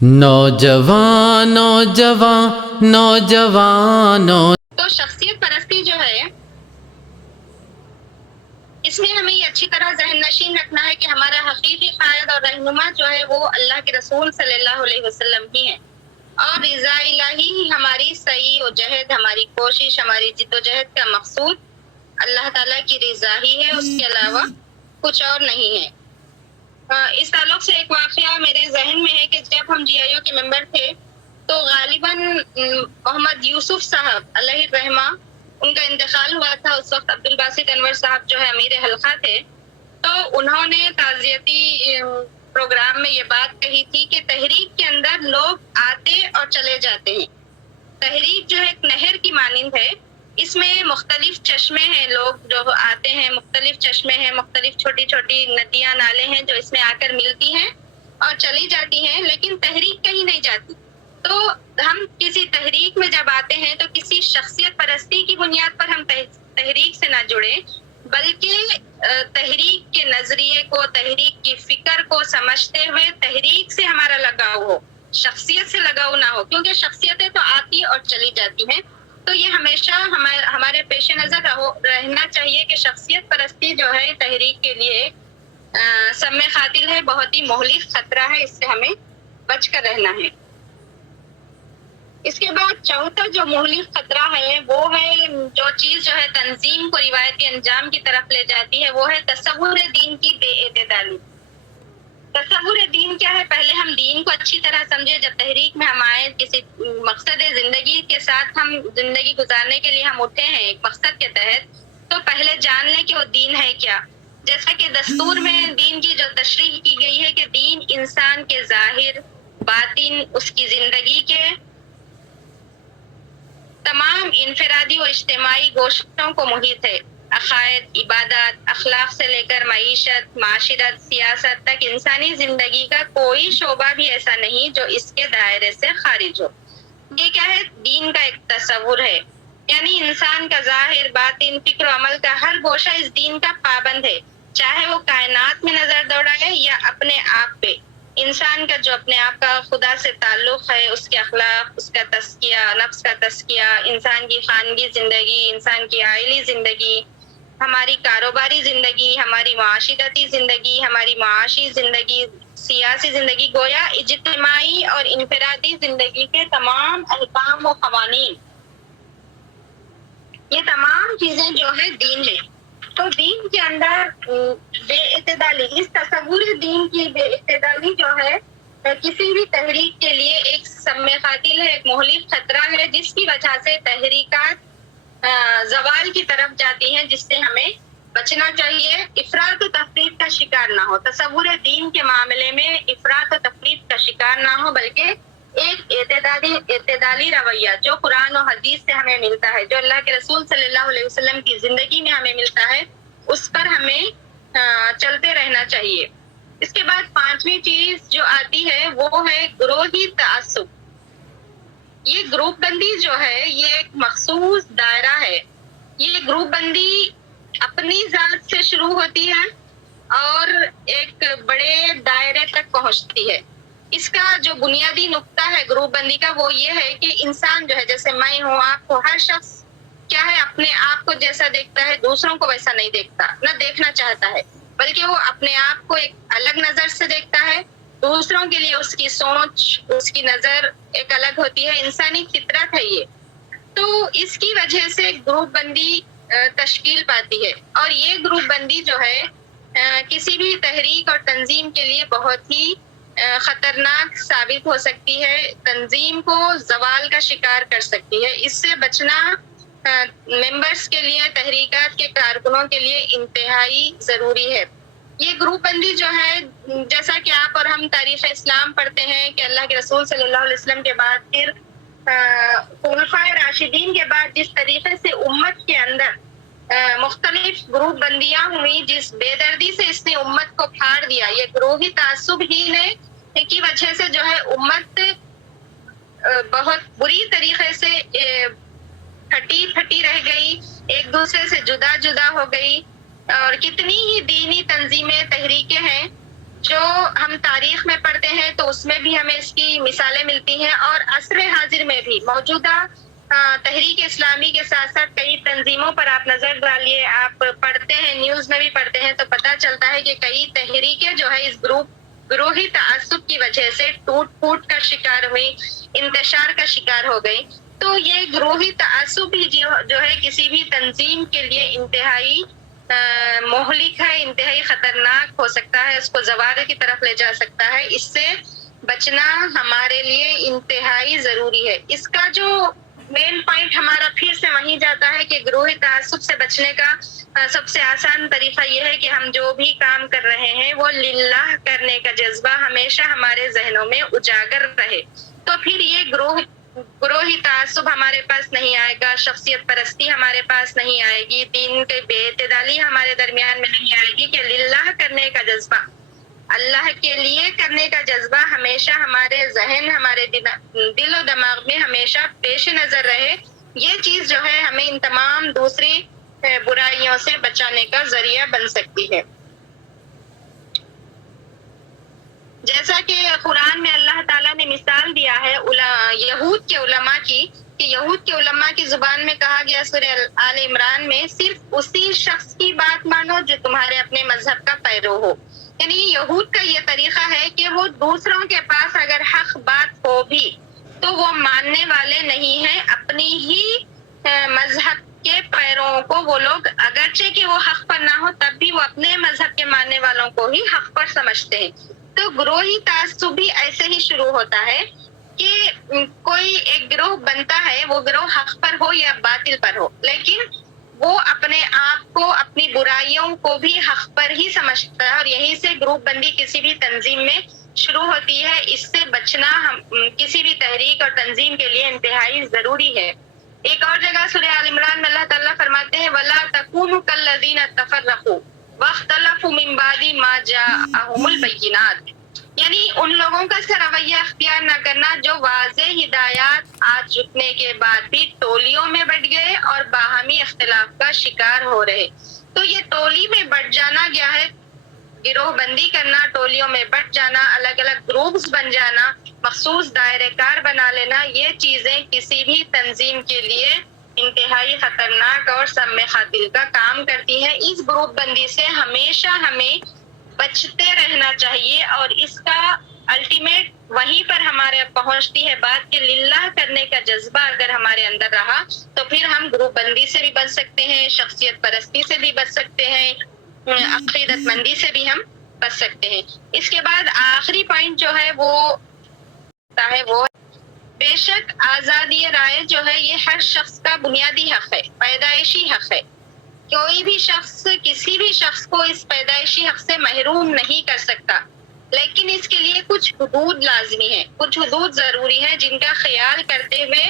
نوجوان نوجوان نوجوان تو شخصیت پرستی جو ہے اس میں ہمیں یہ اچھی طرح ذہن نشین رکھنا ہے کہ ہمارا حقیقی قائد اور رہنما جو ہے وہ اللہ کے رسول صلی اللہ علیہ وسلم ہی ہے، اور رضا الہی ہی ہماری سعی و جہد، ہماری کوشش، ہماری جد و جہد کا مقصود اللہ تعالیٰ کی رضا ہی ہے، اس کے علاوہ کچھ اور نہیں ہے۔ اس تعلق سے ایک واقعہ میرے ذہن میں ہے کہ جب ہم جی آئی او کے ممبر تھے تو غالباً محمد یوسف صاحب علیہ الرحمہ ان کا انتقال ہوا تھا۔ اس وقت عبدالباسط انور صاحب جو ہے امیر حلقہ تھے، تو انہوں نے تعزیتی پروگرام میں یہ بات کہی تھی کہ تحریک کے اندر لوگ آتے اور چلے جاتے ہیں۔ تحریک جو ہے ایک نہر کی مانند ہے، اس میں مختلف چشمے ہیں، لوگ جو آتے ہیں، مختلف چشمے ہیں، مختلف چھوٹی چھوٹی ندیاں نالے ہیں جو اس میں آ کر ملتی ہیں اور چلی جاتی ہیں، لیکن تحریک کہیں نہیں جاتی۔ تو ہم کسی تحریک میں جب آتے ہیں تو کسی شخصیت پرستی کی بنیاد پر ہم تحریک سے نہ جڑیں، بلکہ تحریک کے نظریے کو، تحریک کی فکر کو سمجھتے ہوئے تحریک سے ہمارا لگاؤ ہو، شخصیت سے لگاؤ نہ ہو، کیونکہ شخصیتیں تو آتی اور چلی جاتی ہیں۔ تو یہ ہمیشہ ہمارے پیش نظر رہنا چاہیے کہ شخصیت پرستی جو ہے تحریک کے لیے سم قاتل ہے، بہت ہی مہلک خطرہ ہے، اس سے ہمیں بچ کر رہنا ہے۔ اس کے بعد چوتھا جو مہلک خطرہ ہے وہ ہے، جو چیز جو ہے تنظیم کو روایتی انجام کی طرف لے جاتی ہے، وہ ہے تصور دین کی بے اعتدالی۔ تصور دین کیا ہے؟ پہلے ہم دین کو اچھی طرح سمجھے، جب تحریک میں ہم آئے، کسی مقصد زندگی کے ساتھ ہم زندگی گزارنے کے لیے ہم اٹھے ہیں ایک مقصد کے تحت، تو پہلے جان لیں کہ وہ دین ہے کیا۔ جیسا کہ دستور میں دین کی جو تشریح کی گئی ہے کہ دین انسان کے ظاہر، باطن، اس کی زندگی کے تمام انفرادی و اجتماعی گوشوں کو محیط ہے۔ عقائد، عبادات، اخلاق سے لے کر معیشت، معاشرت، سیاست تک انسانی زندگی کا کوئی شعبہ بھی ایسا نہیں جو اس کے دائرے سے خارج ہو۔ یہ کیا ہے؟ دین کا ایک تصور ہے، یعنی انسان کا ظاہر، باطن، فکر و عمل کا ہر گوشہ اس دین کا پابند ہے، چاہے وہ کائنات میں نظر دوڑائے یا اپنے آپ پہ۔ انسان کا جو اپنے آپ کا خدا سے تعلق ہے، اس کے اخلاق، اس کا تزکیہ، نفس کا تزکیہ، انسان کی خانگی زندگی، انسان کی عائلی زندگی، ہماری کاروباری زندگی، ہماری معاشرتی زندگی، ہماری معاشی زندگی، سیاسی زندگی، گویا اجتماعی اور انفرادی زندگی کے تمام احکام و قوانین، یہ تمام چیزیں جو ہے دین ہے۔ تو دین کے اندر بے اعتدالی، اس تصور دین کی بے اعتدالی جو ہے کسی بھی تحریک کے لیے ایک سم قاتل ہے، ایک مہلک خطرہ ہے، جس کی وجہ سے تحریکات زوال کی طرف جاتی ہیں، جس سے ہمیں بچنا چاہیے۔ افراط و تفریط کا شکار نہ ہو، تصور دین کے معاملے میں افراط و تفریط کا شکار نہ ہو، بلکہ ایک اعتدالی رویہ جو قرآن و حدیث سے ہمیں ملتا ہے، جو اللہ کے رسول صلی اللہ علیہ وسلم کی زندگی میں ہمیں ملتا ہے، اس پر ہمیں چلتے رہنا چاہیے۔ اس کے بعد پانچویں چیز جو آتی ہے وہ ہے گروہی تعصب۔ یہ گروپ بندی جو ہے یہ ایک مخصوص دائرہ ہے۔ یہ گروپ بندی اپنی ذات سے شروع ہوتی ہے اور ایک بڑے دائرے تک پہنچتی ہے۔ اس کا جو بنیادی نقطہ ہے گروپ بندی کا وہ یہ ہے کہ انسان جو ہے، جیسے میں ہوں، آپ کو، ہر شخص کیا ہے، اپنے آپ کو جیسا دیکھتا ہے دوسروں کو ویسا نہیں دیکھتا، نہ دیکھنا چاہتا ہے، بلکہ وہ اپنے آپ کو ایک الگ نظر سے دیکھتا ہے۔ دوسروں کے لیے اس کی سوچ، اس کی نظر ایک الگ ہوتی ہے، انسانی فطرت ہے یہ۔ تو اس کی وجہ سے گروپ بندی تشکیل پاتی ہے، اور یہ گروپ بندی جو ہے کسی بھی تحریک اور تنظیم کے لیے بہت ہی خطرناک ثابت ہو سکتی ہے، تنظیم کو زوال کا شکار کر سکتی ہے۔ اس سے بچنا ممبرز کے لیے، تحریکات کے کارکنوں کے لیے انتہائی ضروری ہے۔ یہ گروپ بندی جو ہے، جیسا کہ آپ اور ہم تاریخ اسلام پڑھتے ہیں کہ اللہ کے رسول صلی اللہ علیہ وسلم کے بعد پھر خلفائے راشدین کے بعد جس طریقے سے امت کے اندر مختلف گروپ بندیاں ہوئی، جس بے دردی سے اس نے امت کو پھاڑ دیا، یہ گروہی تعصب ہی نے کی وجہ سے جو ہے امت بہت بری طریقے سے پھٹی رہ گئی، ایک دوسرے سے جدا ہو گئی، اور کتنی ہی دینی تنظیمیں، تحریکیں ہیں جو ہم تاریخ میں پڑھتے ہیں تو اس میں بھی ہمیں اس کی مثالیں ملتی ہیں، اور عصر حاضر میں بھی موجودہ تحریک اسلامی کے ساتھ ساتھ کئی تنظیموں پر آپ نظر ڈالیے، آپ پڑھتے ہیں، نیوز میں بھی پڑھتے ہیں تو پتہ چلتا ہے کہ کئی تحریکیں جو ہے اس گروہی تعصب کی وجہ سے ٹوٹ پھوٹ کا شکار ہوئی، انتشار کا شکار ہو گئی۔ تو یہ گروہی تعصب ہی جو ہے کسی بھی تنظیم کے لیے انتہائی مہلک ہے، انتہائی خطرناک ہو سکتا ہے، اس کو زوال کی طرف لے جا سکتا ہے۔ اس سے بچنا ہمارے لیے انتہائی ضروری ہے۔ اس کا جو مین پوائنٹ ہمارا پھر سے وہیں جاتا ہے کہ گروہی تعصب سے بچنے کا سب سے آسان طریقہ یہ ہے کہ ہم جو بھی کام کر رہے ہیں وہ للہ کرنے کا جذبہ ہمیشہ ہمارے ذہنوں میں اجاگر رہے، تو پھر یہ گروہی تعصب ہمارے پاس نہیں آئے گا، شخصیت پرستی ہمارے پاس نہیں آئے گی، دین کی بے اعتدالی ہمارے درمیان میں نہیں آئے گی، کہ للہ کرنے کا جذبہ، اللہ کے لیے کرنے کا جذبہ ہمیشہ ہمارے ذہن، ہمارے دل و دماغ میں ہمیشہ پیش نظر رہے۔ یہ چیز جو ہے ہمیں ان تمام دوسری برائیوں سے بچانے کا ذریعہ بن سکتی ہے۔ جیسا کہ قرآن میں اللہ تعالیٰ نے مثال دیا ہے یہود کے علماء کی، کہ یہود کے علماء کی زبان میں کہا گیا سورہ آل عمران میں، صرف اسی شخص کی بات مانو جو تمہارے اپنے مذہب کا پیرو ہو۔ یعنی یہود کا یہ طریقہ ہے کہ وہ دوسروں کے پاس اگر حق بات ہو بھی تو وہ ماننے والے نہیں ہیں، اپنی ہی مذہب کے پیرووں کو وہ لوگ اگرچہ کہ وہ حق پر نہ ہو تب بھی وہ اپنے مذہب کے ماننے والوں کو ہی حق پر سمجھتے ہیں۔ تو گروہی تعصب بھی ایسے ہی شروع ہوتا ہے کہ کوئی ایک گروہ بنتا ہے، وہ گروہ حق پر ہو یا باطل پر ہو، لیکن وہ اپنے آپ کو، اپنی برائیوں کو بھی حق پر ہی سمجھتا ہے، اور یہیں سے گروپ بندی کسی بھی تنظیم میں شروع ہوتی ہے۔ اس سے بچنا کسی بھی تحریک اور تنظیم کے لیے انتہائی ضروری ہے۔ ایک اور جگہ سورہ آل عمران میں اللہ تعالیٰ فرماتے ہیں وَلَا تَكُونُوا كَالَّذِينَ تَفَرَّقُوا وَاخْتَلَفُوا مِن بَعْدِ مَا جَاءَهُمُ الْبَيِّنَاتُ، یعنی ان لوگوں کا ایسا رویہ اختیار نہ کرنا جو واضح ہدایات آ چکنے کے بعد بھی ٹولیوں میں بٹ گئے اور باہمی اختلاف کا شکار ہو رہے۔ تو یہ ٹولی میں بٹ جانا کیا ہے؟ گروہ بندی کرنا، ٹولیوں میں بٹ جانا، الگ الگ گروپس بن جانا، مخصوص دائرہ کار بنا لینا، یہ چیزیں کسی بھی تنظیم کے لیے انتہائی خطرناک اور سم قاتل کا کام کرتی ہیں۔ اس گروپ بندی سے ہمیشہ ہمیں بچتے رہنا چاہیے، اور اس کا الٹیمیٹ وہیں پر ہمارے پہنچتی ہے بات کہ للہ کرنے کا جذبہ اگر ہمارے اندر رہا تو پھر ہم گروپ بندی سے بھی بچ سکتے ہیں، شخصیت پرستی سے بھی بچ سکتے ہیں، عقیدت مندی سے بھی ہم بچ سکتے ہیں۔ اس کے بعد آخری پوائنٹ جو ہے وہ بے شک آزادی رائے جو ہے یہ ہر شخص کا بنیادی حق ہے، پیدائشی حق ہے۔ کوئی بھی شخص کسی بھی شخص کو اس پیدائشی حق سے محروم نہیں کر سکتا، لیکن اس کے لیے کچھ حدود لازمی ہیں، کچھ حدود ضروری ہیں جن کا خیال کرتے ہوئے،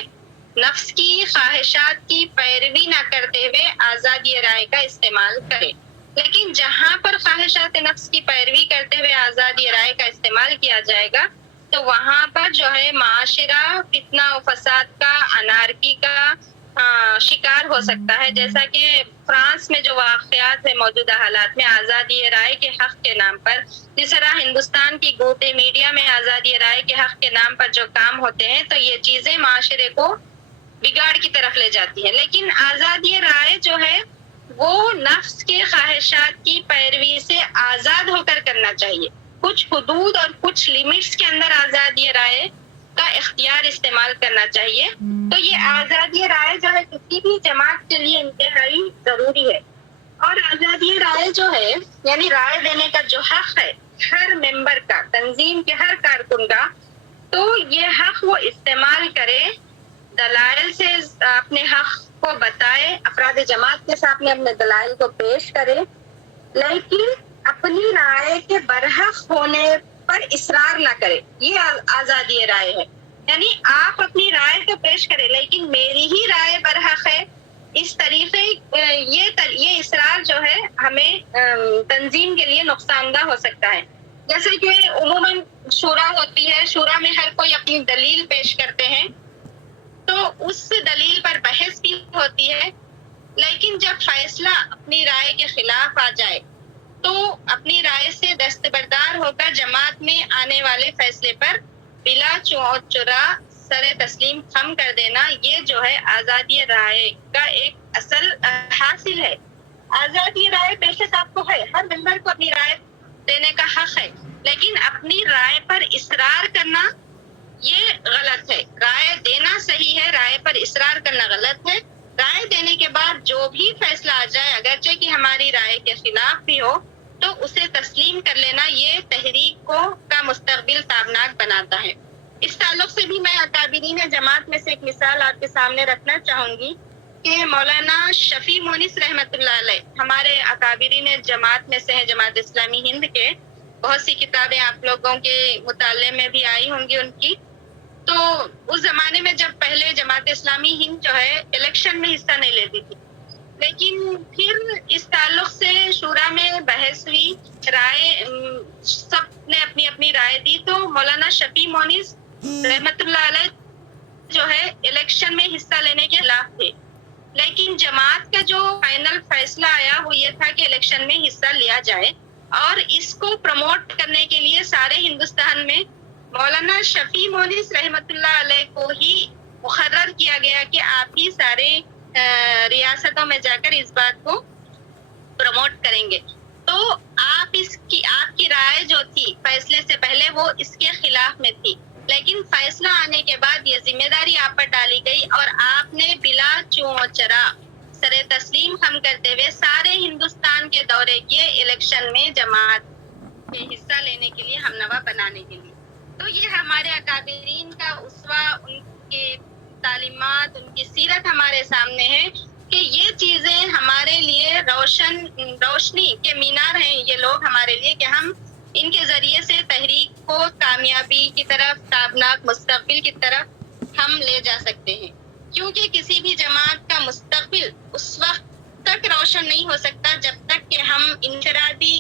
نفس کی خواہشات کی پیروی نہ کرتے ہوئے آزادی رائے کا استعمال کرے۔ لیکن جہاں پر خواہشات نفس کی پیروی کرتے ہوئے آزادی رائے کا استعمال کیا جائے گا تو وہاں پر جو ہے معاشرہ فتنہ و فساد کا، انارکی کا شکار ہو سکتا ہے۔ جیسا کہ فرانس میں جو واقعات ہیں موجودہ حالات میں آزادی رائے کے حق کے نام پر، جس طرح ہندوستان کی گوٹے میڈیا میں آزادی رائے کے حق کے نام پر جو کام ہوتے ہیں تو یہ چیزیں معاشرے کو بگاڑ کی طرف لے جاتی ہیں۔ لیکن آزادی رائے جو ہے وہ نفس کے خواہشات کی پیروی سے آزاد ہو کر کرنا چاہیے، کچھ حدود اور کچھ لیمٹس کے اندر آزادی رائے کا اختیار استعمال کرنا چاہیے۔ تو یہ آزادی رائے جو ہے کسی بھی جماعت کے لیے انتہائی ضروری ہے، اور آزادی رائے جو ہے یعنی رائے دینے کا جو حق ہے ہر ممبر کا، تنظیم کے ہر کارکن کا، تو یہ حق وہ استعمال کرے، دلائل سے اپنے حق کو بتائے، افراد جماعت کے سامنے اپنے دلائل کو پیش کرے، لیکن اپنی رائے کے برحق ہونے پر اصرار نہ کرے۔ یہ آزادی رائے ہے، یعنی آپ اپنی رائے تو پیش کریں لیکن میری ہی رائے برحق ہے، اس طریقے یہ اصرار جو ہے ہمیں تنظیم کے لیے نقصان دہ ہو سکتا ہے۔ جیسے کہ عموماً شورا ہوتی ہے، شورا میں ہر کوئی اپنی دلیل پیش کرتے ہیں تو اس دلیل پر بحث بھی ہوتی ہے، لیکن جب فیصلہ اپنی رائے کے خلاف آ جائے تو اپنی رائے سے دستبردار ہو کر جماعت میں آنے والے فیصلے پر بلا چورا سر تسلیم خم کر دینا، یہ جو ہے آزادی رائے کا ایک اصل حاصل ہے۔ آزادی رائے بے شک آپ کو ہے، ہر ممبر کو اپنی رائے دینے کا حق ہے، لیکن اپنی رائے پر اصرار کرنا یہ غلط ہے۔ رائے دینا صحیح ہے، رائے پر اصرار کرنا غلط ہے۔ رائے دینے کے بعد جو بھی فیصلہ آ جائے، اگرچہ کہ ہماری رائے کے خلاف بھی ہو، تو اسے تسلیم کر لینا یہ تحریک کا مستقبل تابناک بناتا ہے۔ اس تعلق سے بھی میں اکابرین جماعت میں سے ایک مثال آپ کے سامنے رکھنا چاہوں گی کہ مولانا شفیع مونس رحمۃ اللہ علیہ ہمارے اکابرین جماعت میں سے ہیں، جماعت اسلامی ہند کے۔ بہت سی کتابیں آپ لوگوں کے مطالعے میں بھی آئی ہوں گی ان کی۔ تو اس زمانے میں جب پہلے جماعت اسلامی ہند جو ہے الیکشن میں حصہ نہیں لیتی تھی، لیکن پھر اس تعلق سے شورا میں بحث ہوئی، رائے سب نے اپنی اپنی رائے دی، تو مولانا شفیع مونس رحمۃ اللہ علیہ جو ہے الیکشن میں حصہ لینے کے خلاف تھے، لیکن جماعت کا جو فائنل فیصلہ آیا وہ یہ تھا کہ الیکشن میں حصہ لیا جائے، اور اس کو پروموٹ کرنے کے لیے سارے ہندوستان میں مولانا شفیع مونس رحمۃ اللہ علیہ کو ہی مقرر کیا گیا کہ آپ ہی سارے ریاستوں میں جا کر اس بات کو پروموٹ کریں گے۔ تو آپ کی رائے جو تھی فیصلے سے پہلے وہ اس کے خلاف میں تھی، لیکن فیصلہ آنے کے بعد یہ ذمہ داری آپ پر ڈالی گئی اور آپ نے بلا چرا سر تسلیم خم کرتے ہوئے سارے ہندوستان کے دورے کیے الیکشن میں جماعت کے حصہ لینے کے لیے، ہم نوا بنانے کے لیے۔ تو یہ ہمارے اکابرین کا اسوہ، ان کے تعلیمات، ان کی سیرت ہمارے سامنے ہے کہ یہ چیزیں ہمارے لیے روشنی کے مینار ہیں، یہ لوگ ہمارے لیے، کہ ہم ان کے ذریعے سے تحریک کو کامیابی کی طرف، تابناک مستقبل کی طرف ہم لے جا سکتے ہیں، کیونکہ کسی بھی جماعت کا مستقبل اس وقت تک روشن نہیں ہو سکتا جب تک کہ ہم انفرادی،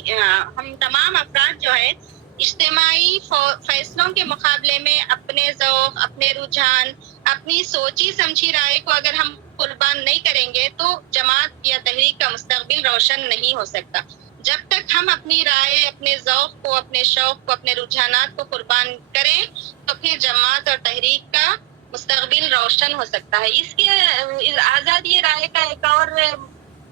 ہم تمام افراد جو ہے اجتماعی فیصلوں کے مقابلے میں اپنے ذوق، اپنے رجحان، اپنی سوچی سمجھی رائے کو اگر ہم قربان نہیں کریں گے تو جماعت یا تحریک کا مستقبل روشن نہیں ہو سکتا۔ جب تک ہم اپنی رائے، اپنے ذوق کو، اپنے شوق کو، اپنے رجحانات کو قربان کریں تو پھر جماعت اور تحریک کا مستقبل روشن ہو سکتا ہے۔ اس کے آزادی رائے کا ایک اور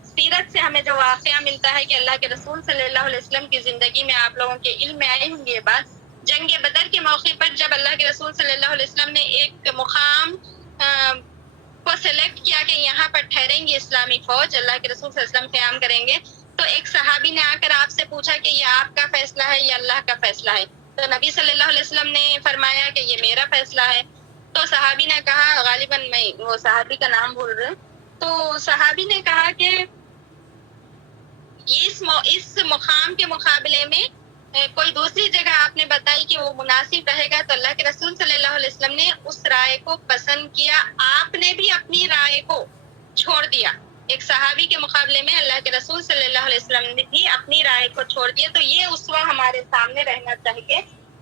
سیرت سے ہمیں جو واقعہ ملتا ہے کہ اللہ کے رسول صلی اللہ علیہ وسلم کی زندگی میں آپ لوگوں کے علم میں آئی ہوں گی یہ بات، جنگ بدر کے موقع پر جب اللہ کے رسول صلی اللہ علیہ وسلم نے ایک مقام کو سلیکٹ کیا کہ یہاں پر ٹھہریں گی اسلامی فوج، اللہ کے رسول صلی اللہ علیہ وسلم قیام کریں گے، تو ایک صحابی نے آ کر آپ سے پوچھا کہ یہ آپ کا فیصلہ ہے یا اللہ کا فیصلہ ہے؟ تو نبی صلی اللہ علیہ وسلم نے فرمایا کہ یہ میرا فیصلہ ہے۔ تو صحابی نے کہا، غالباً میں وہ صحابی کا نام بھول رہی ہوں، تو صحابی نے کہا کہ اس مقام کے مقابلے میں کوئی دوسری جگہ آپ نے بتائی کہ وہ مناسب رہے گا، تو اللہ کے رسول صلی اللہ علیہ وسلم نے اس رائے کو پسند کیا، آپ نے بھی اپنی رائے کو چھوڑ دیا۔ ایک صحابی کے مقابلے میں اللہ کے رسول صلی اللہ علیہ وسلم نے بھی اپنی رائے کو چھوڑ دیا۔ تو یہ اسوہ ہمارے سامنے رہنا چاہیے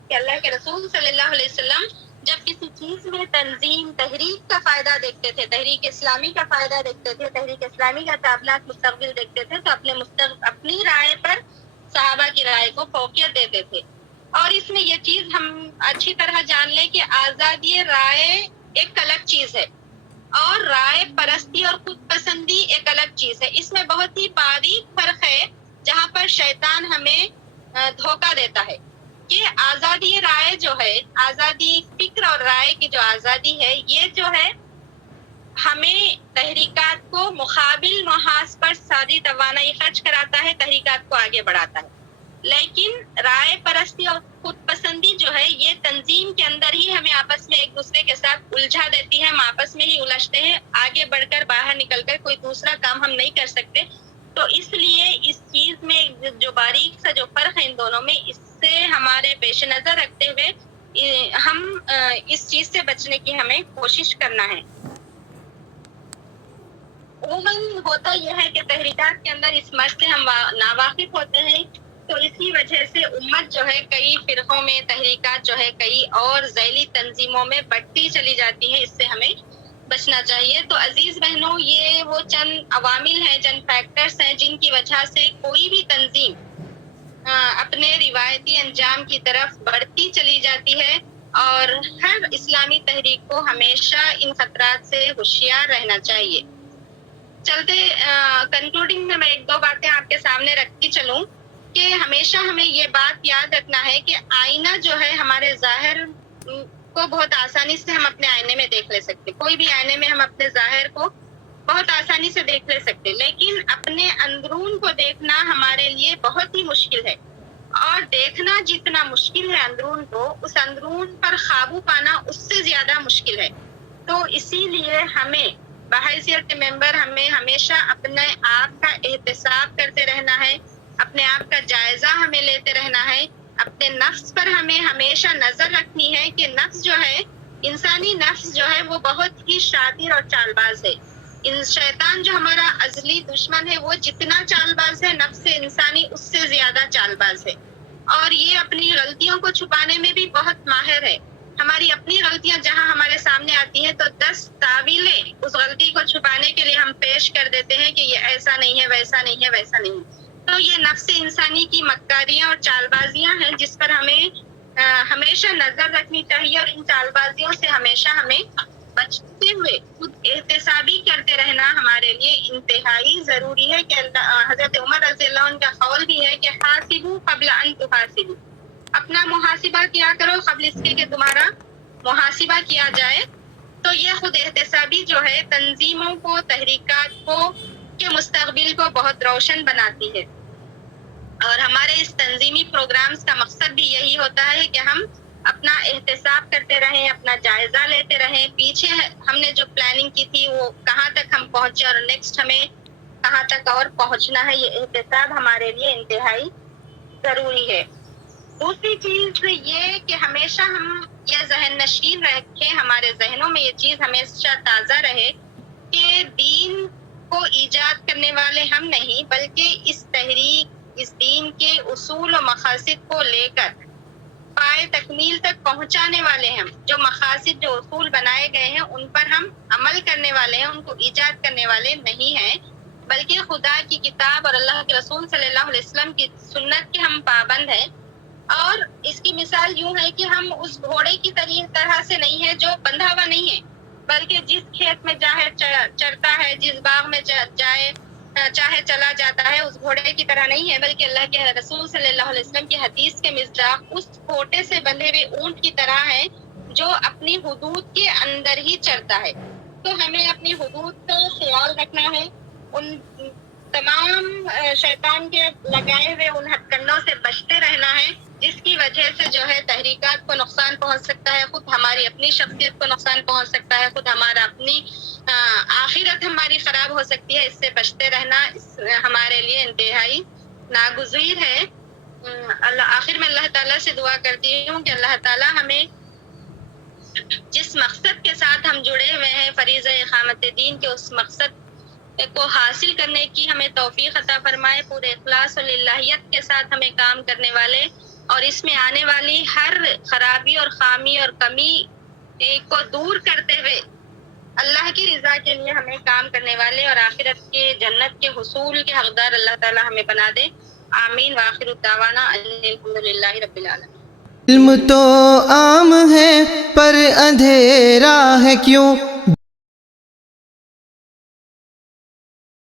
کہ اللہ کے رسول صلی اللہ علیہ وسلم جب کسی چیز میں تنظیم، تحریک کا فائدہ دیکھتے تھے، تحریک اسلامی کا فائدہ دیکھتے تھے، تحریک اسلامی کا تابناک مستقبل دیکھتے تھے، تو اپنی رائے پر صحابہ کی رائے کو فوقیت دیتے تھے۔ اور اس میں یہ چیز ہم اچھی طرح جان لیں کہ آزادی رائے ایک الگ چیز ہے اور رائے پرستی اور خود پسندی ایک الگ چیز ہے۔ اس میں بہت ہی باریک فرق ہے جہاں پر شیطان ہمیں دھوکہ دیتا ہے کہ آزادی رائے جو ہے، آزادی فکر اور رائے کی جو آزادی ہے، یہ جو ہے ہمیں تحریکات کو مقابل محاذ پر ساری توانائی خرچ کراتا ہے، تحریکات کو آگے بڑھاتا ہے۔ لیکن رائے پرستی اور خود پسندی جو ہے یہ تنظیم کے اندر ہی ہمیں آپس میں ایک دوسرے کے ساتھ الجھا دیتی ہے، ہم آپس میں ہی الجھتے ہیں، آگے بڑھ کر باہر نکل کر کوئی دوسرا کام ہم نہیں کر سکتے۔ تو اس لیے اس چیز میں جو باریک سا جو فرق ہے ان دونوں میں، اس سے ہمارے پیش نظر رکھتے ہوئے ہم اس چیز سے بچنے کی ہمیں کوشش کرنا ہے۔ عموماً ہوتا یہ ہے کہ تحریکات کے اندر اس مرض سے ہم ناواقف ہوتے ہیں، تو اسی وجہ سے امت جو ہے کئی فرقوں میں، تحریکات جو ہے کئی اور ذیلی تنظیموں میں بڑھتی چلی جاتی ہے، اس سے ہمیں بچنا چاہیے۔ تو عزیز بہنوں، یہ وہ چند عوامل ہیں، چند فیکٹرز ہیں جن کی وجہ سے کوئی بھی تنظیم اپنے روایتی انجام کی طرف بڑھتی چلی جاتی ہے، اور ہر اسلامی تحریک کو ہمیشہ ان خطرات سے ہوشیار رہنا چاہیے۔ چلتے کنکلوڈنگ میں ایک دو باتیں آپ کے سامنے رکھتی چلوں کہ ہمیشہ ہمیں یہ بات یاد رکھنا ہے کہ آئینہ جو ہے ہمارے ظاہر کو بہت آسانی سے ہم اپنے آئینے میں دیکھ لے سکتے، کوئی بھی آئینے میں ہم اپنے ظاہر کو بہت آسانی سے دیکھ لے سکتے، لیکن اپنے اندرون کو دیکھنا ہمارے لیے بہت ہی مشکل ہے، اور دیکھنا جتنا مشکل ہے اندرون کو، اس اندرون پر قابو پانا اس سے زیادہ مشکل ہے۔ تو اسی لیے ہمیں بحیثیت ممبر ہمیں ہمیشہ اپنے آپ کا احتساب کرتے رہنا ہے، اپنے آپ کا جائزہ ہمیں لیتے رہنا ہے، اپنے نفس پر ہمیں ہمیشہ نظر رکھنی ہے کہ نفس جو ہے، انسانی نفس جو ہے وہ بہت ہی شاطر اور چال باز ہے۔ شیطان جو ہمارا ازلی دشمن ہے وہ جتنا چال باز ہے، نفس انسانی اس سے زیادہ چال باز ہے، اور یہ اپنی غلطیوں کو چھپانے میں بھی بہت ماہر ہے۔ ہماری اپنی غلطیاں جہاں ہمارے سامنے آتی ہیں تو 10 تعویلیں اس غلطی کو چھپانے کے لیے ہم پیش کر دیتے ہیں کہ یہ ایسا نہیں ہے، ویسا نہیں ہے، ویسا نہیں ہے۔ تو یہ نفس انسانی کی مکاریاں اور چال بازیاں ہیں جس پر ہمیں ہمیشہ نظر رکھنی چاہیے، اور ان چال بازیوں سے ہمیشہ ہمیں بچتے ہوئے خود احتسابی کرتے رہنا ہمارے لیے انتہائی ضروری ہے۔ کہ حضرت عمر رضی اللہ عنہ کا قول بھی ہے کہ حاسبوا قبل ان تحاسبوا، اپنا محاسبہ کیا کرو قبل اس کے کہ تمہارا محاسبہ کیا جائے۔ تو یہ خود احتسابی جو ہے تنظیموں کو، تحریکات کو کے مستقبل کو بہت روشن بناتی ہے، اور ہمارے اس تنظیمی پروگرامز کا مقصد بھی یہی ہوتا ہے کہ ہم اپنا احتساب کرتے رہیں، اپنا جائزہ لیتے رہیں، پیچھے ہم نے جو پلاننگ کی تھی وہ کہاں تک ہم پہنچے اور نیکسٹ ہمیں کہاں تک اور پہنچنا ہے۔ یہ احتساب ہمارے لیے انتہائی ضروری ہے۔ دوسری چیز یہ کہ ہمیشہ ہم یہ ذہن نشین رکھیں، ہمارے ذہنوں میں یہ چیز ہمیشہ تازہ رہے کہ دین کو ایجاد کرنے والے ہم نہیں، بلکہ اس تحریک، اس دین کے اصول و مقاصد کو لے کر پائے تکمیل تک پہنچانے والے ہم، جو مقاصد، جو اصول بنائے گئے ہیں ان پر ہم عمل کرنے والے ہیں، ان کو ایجاد کرنے والے نہیں ہیں، بلکہ خدا کی کتاب اور اللہ کے رسول صلی اللہ علیہ وسلم کی سنت کے ہم پابند ہیں۔ اور اس کی مثال یوں ہے کہ ہم اس گھوڑے کی طرح سے نہیں ہے جو بندھا ہوا نہیں ہے، بلکہ جس کھیت میں چاہے چرتا ہے، جس باغ میں جائے چاہے چلا جاتا ہے، اس گھوڑے کی طرح نہیں ہے، بلکہ اللہ کے رسول صلی اللہ علیہ وسلم کی حدیث کے مصداق اس کھوٹے سے بندھے ہوئے اونٹ کی طرح ہے جو اپنی حدود کے اندر ہی چرتا ہے۔ تو ہمیں اپنی حدود کا خیال رکھنا ہے، ان تمام شیطان کے لگائے ہوئے ان ہتھ کنڈوں سے بچتے رہنا ہے جس کی وجہ سے جو ہے تحریکات کو نقصان پہنچ سکتا ہے، خود ہماری اپنی شخصیت کو نقصان پہنچ سکتا ہے، خود ہمارا اپنی آخرت ہماری خراب ہو سکتی ہے۔ اس سے بچتے رہنا ہمارے لیے انتہائی ناگزیر ہے۔ آخر میں اللہ تعالیٰ سے دعا کرتی ہوں کہ اللہ تعالیٰ ہمیں جس مقصد کے ساتھ ہم جڑے ہوئے ہیں، فریضہ اقامت دین کے، اس مقصد کو حاصل کرنے کی ہمیں توفیق عطا فرمائے، پورے اخلاص اور للہیت کے ساتھ ہمیں کام کرنے والے اور اس میں آنے والی ہر خرابی اور خامی اور کمی کو دور کرتے ہوئے اللہ کی رضا کے لیے ہمیں کام کرنے والے اور آخرت کے جنت کے حصول کے حقدار اللہ تعالیٰ ہمیں بنا دے۔ آمین وآخر الدعوانا ان الحمدللہ رب العالمین۔ علم تو عام ہے پر اندھیرا ہے کیوں،